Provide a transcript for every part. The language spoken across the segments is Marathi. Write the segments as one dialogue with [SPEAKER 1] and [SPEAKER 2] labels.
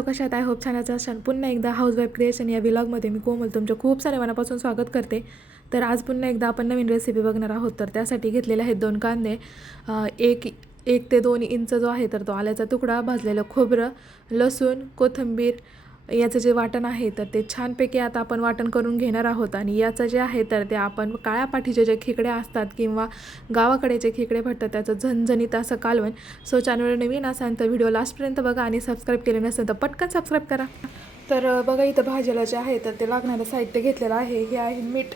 [SPEAKER 1] हॅलो कशात आय होप छानच असाल पुन्हा एकदा हाऊस वाईफ क्रिएशन या विलॉगमध्ये मी कोमल तुमच्या खूप साऱ्या मनापासून स्वागत करते. तर आज पुन्हा एकदा आपण नवीन रेसिपी बघणार आहोत. तर त्यासाठी घेतलेले आहेत दोन कांदे. एक एक ते दोन इंच जो आहे तर तो आल्याचा तुकडा भाजलेलं खोबरं लसूण कोथिंबीर याचं जे वाटण आहे तर ते छानपैकी आता आपण वाटण करून घेणार आहोत आणि याचं जे आहे तर ते आपण काळ्या पाठीचे जे खेकडे असतात किंवा गावाकडे जे खेकडे भेटतात त्याचं झणझणीत असं कालवण. सो चॅनल नवीन असाल तर व्हिडिओ लास्टपर्यंत बघा आणि सबस्क्राईब केले नसेल तर पटकन सबस्क्राईब करा. तर बघा इथं भाजीला जे आहे तर ते लागणारं साहित्य घेतलेलं आहे. हे आहे मीठ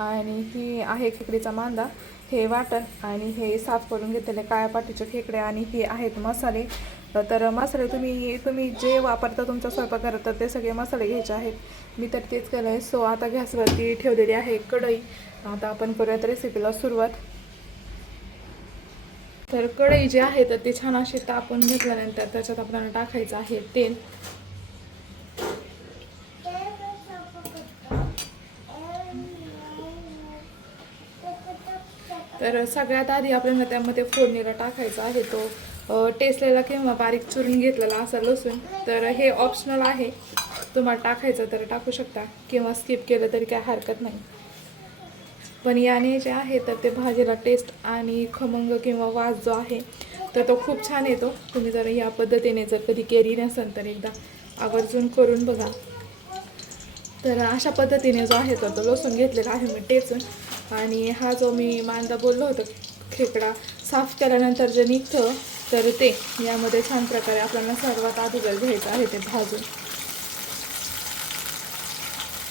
[SPEAKER 1] आणि ही आहे खेकडीचा मांदा. हे वाटण आणि हे साफ करून घेतलेले काळ्या पाठीचे खेकडे आणि हे आहेत मसाले. तर मसाले तुम्ही तुम्ही जे वापरता तुमचा स्वयंपाक करता तर ते सगळे मसाले घ्यायचे आहेत. मी तर तेच केलं आहे. सो आता गॅसवरती ठेवलेली आहे कढई. आता आपण करूयात रेसिपीला सुरुवात. तर कढई जी आहे तर ती छान अशी तापून घेतल्यानंतर त्याच्यात आपल्याला टाकायचं आहे तेल. तर सगळ्यात आधी आपल्याला त्यामध्ये फोडणीला टाकायचा आहे तो. टेसलेला किंवा बारीक चुरून घेतलेला असा लसूण तर हे ऑप्शनल आहे. तुम्हाला टाकायचं तर टाकू शकता किंवा स्किप केलं तरी काय हरकत नाही. पण याने जे आहे तर ते भाजीला टेस्ट आणि खमंग किंवा वास जो आहे तर तो खूप छान येतो. तुम्ही जर या पद्धतीने जर कधी केली नसेल तर एकदा आवर्जून करून बघा. तर अशा पद्धतीने जो आहे तर तो लसूण घेतलेला आहे मी टेचून. आणि हा जो मी मांदा बोललो होतो खेकडा साफ केल्यानंतर जे निघतं तर ते यामध्ये छान प्रकारे आपल्याला सर्वात अगोदर घ्यायचं आहे ते भाजून.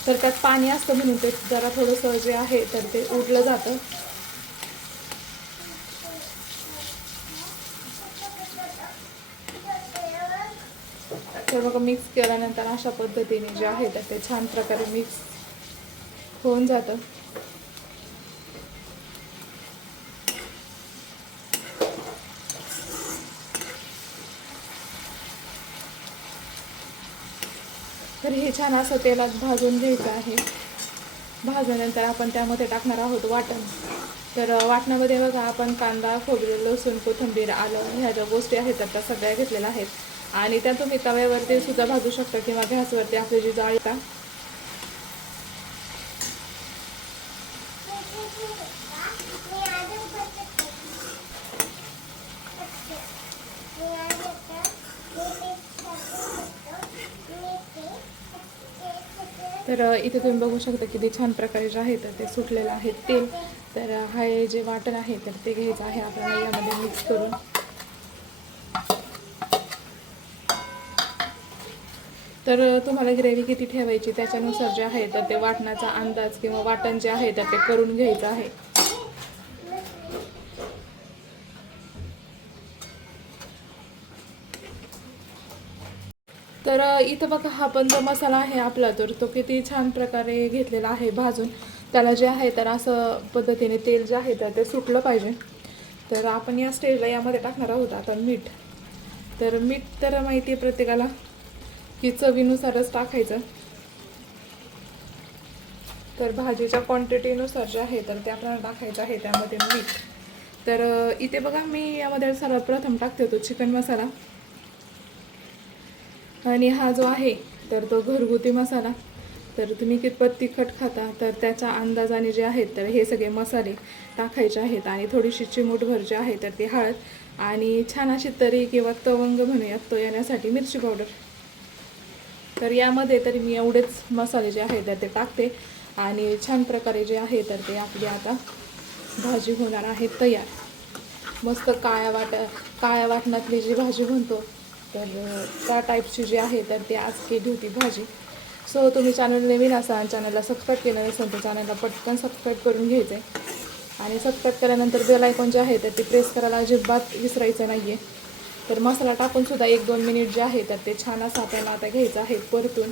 [SPEAKER 1] तर त्यात पाणी असतं म्हणून ते जरा थोडंसं जे आहे तर ते उडलं जातं. तर मग मिक्स केल्यानंतर अशा पद्धतीने जे आहे तर ते छान प्रकारे मिक्स होऊन जातं. हे छान असं तेलात भाजून घ्यायचं आहे. भाजल्यानंतर आपण त्यामध्ये टाकणार आहोत वाटण. तर वाटणामध्ये बघा आपण कांदा खोबरे लसूण कोथिंबीर आलं ह्या ज्या गोष्टी आहेत तर त्या सगळ्या घेतलेल्या आहेत. आणि त्या तुम्ही तव्यावरती सुद्धा भाजू शकता किंवा गॅसवरती आपली जी जाळी का तर इथे तुम्ही बघू शकता किती छान प्रकारे जे आहे तर ते सुटलेलं आहे तेल. तर अ, हे जे वाटण आहे तर ते घ्यायचं आहे आपल्याला यामध्ये मिक्स करून. तर तुम्हाला ग्रेव्ही किती ठेवायची त्याच्यानुसार जे आहे तर ते वाटणाचा अंदाज किंवा वाटण जे आहे तर ते करून घ्यायचं आहे. तर इथं बघा हा पण जो मसाला आहे आपला तर तो किती छान प्रकारे घेतलेला आहे भाजून. त्याला जे आहे तर असं पद्धतीने तेल जे आहे तर ते सुटलं पाहिजे. तर आपण या स्टेजला यामध्ये टाकणार आहोत आता मीठ. तर मीठ तर माहिती आहे प्रत्येकाला की चवीनुसारच टाकायचं. तर भाजीच्या क्वांटिटीनुसार जे आहे तर ते आपल्याला टाकायचं आहे त्यामध्ये मीठ. तर इथे बघा मी यामध्ये सर्वात प्रथम टाकते होतो चिकन मसाला. आणि हा जो आहे तर तो घरगुती मसाला. तर तुम्ही कितपत तिखट खाता तर त्याच्या अंदाजाने जे आहेत तर हे सगळे मसाले टाकायचे आहेत. आणि थोडीशी चिमूटभर जे आहे तर ती हळद आणि छान अशी तरी किंवा तवंग म्हणूयात तो येण्यासाठी मिरची पावडर. तर यामध्ये तरी मी एवढेच मसाले जे आहेत तर ते टाकते. आणि छान प्रकारे जे आहे तर ते आपली आता भाजी होणार आहे तयार. मस्त काळ्या वाट काळ्या वाटणातली जी भाजी म्हणतो तर त्या टाईपची जी आहे तर ती आज केली होती भाजी. सो तुम्ही चॅनल नवीन असाल चॅनलला सबस्क्राईब केलं नसेल तर चॅनलला पटकन सबस्क्राईब करून घ्यायचं आहे आणि सबस्क्राईब केल्यानंतर बेल आयकॉन जे आहे तर ते प्रेस करायला अजिबात विसरायचं नाही आहे तर मसाला टाकूनसुद्धा एक दोन मिनिट जे आहे तर ते छान असं आपल्याला आता घ्यायचं आहे परतून.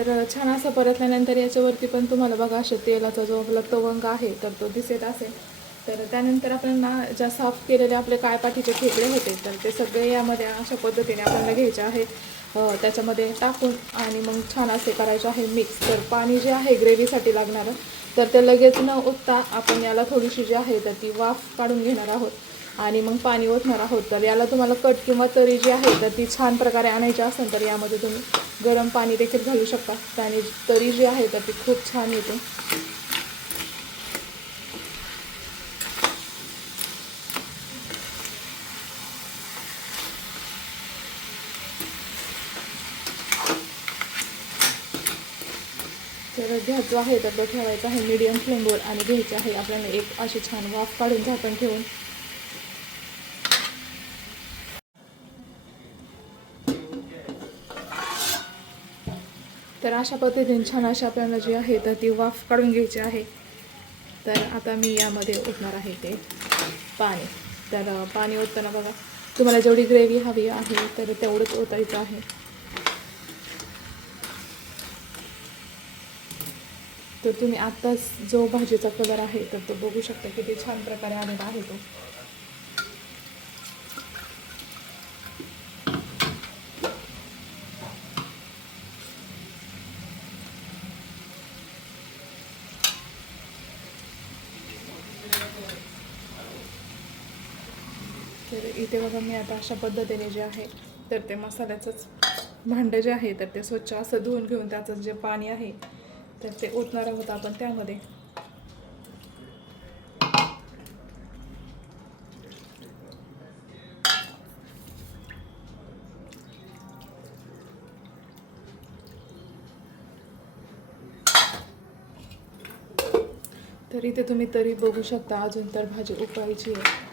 [SPEAKER 1] तर छान असं परतल्यानंतर याच्यावरती पण तुम्हाला बघा असं तेलाचा जो आपला तवंग आहे तर तो दिसत असेल तर त्यानंतर आपण ना ज्या साफ केलेले आपले काळपाटीचे खेकडे होते तर ते सगळे यामध्ये अशा पद्धतीने आपल्याला घ्यायचे आहे. त्याच्यामध्ये टाकून आणि मग छान असे करायचे आहे मिक्स तर पाणी जे आहे ग्रेव्हीसाठी लागणारं तर ते लगेच न उठता आपण याला थोडीशी जी आहे तर ती वाफ काढून घेणार आहोत. आणि मग पाणी ओतणार आहोत तर याला तुम्हाला कट किंवा तरी जी आहे तर ती छान प्रकारे आणायची असेल तर यामध्ये तुम्ही गरम पाणी देखील घालू शकता. आणि तरी जी आहे तर ती खूप छान येते. तर घ्यायचं जो आहे तर तो ठेवायचा आहे मीडियम फ्लेमवर आणि घ्यायचं आहे. आपल्याला एक अशी छान वाफ काढून झाकण ठेवून. तर अशा पद्धतीने छान अशी आपल्याला जी आहे तर ती वाफ काढून घ्यायची आहे. तर आता मी यामध्ये ओतणार आहे ते पाणी. तर पाणी ओतताना बघा तुम्हाला जेवढी ग्रेव्ही हवी आहे तर तेवढंच ओतायचं आहे. तर तुम्ही आत्ताच जो भाजीचा कलर आहे तर तो बघू शकता किती छान प्रकारे आलेला आहे तो. इथे बघा मी आता अशा पद्धतीने जे आहे तर ते मसाल्याचंच भांडं जे आहे तर ते स्वच्छ असं धुवून घेऊन त्याचं जे पाणी आहे तर ते ओतणार आहोत आपण त्यामध्ये. तर इथे तुम्ही तरी बघू शकता अजून तर भाजी उकळायची आहे.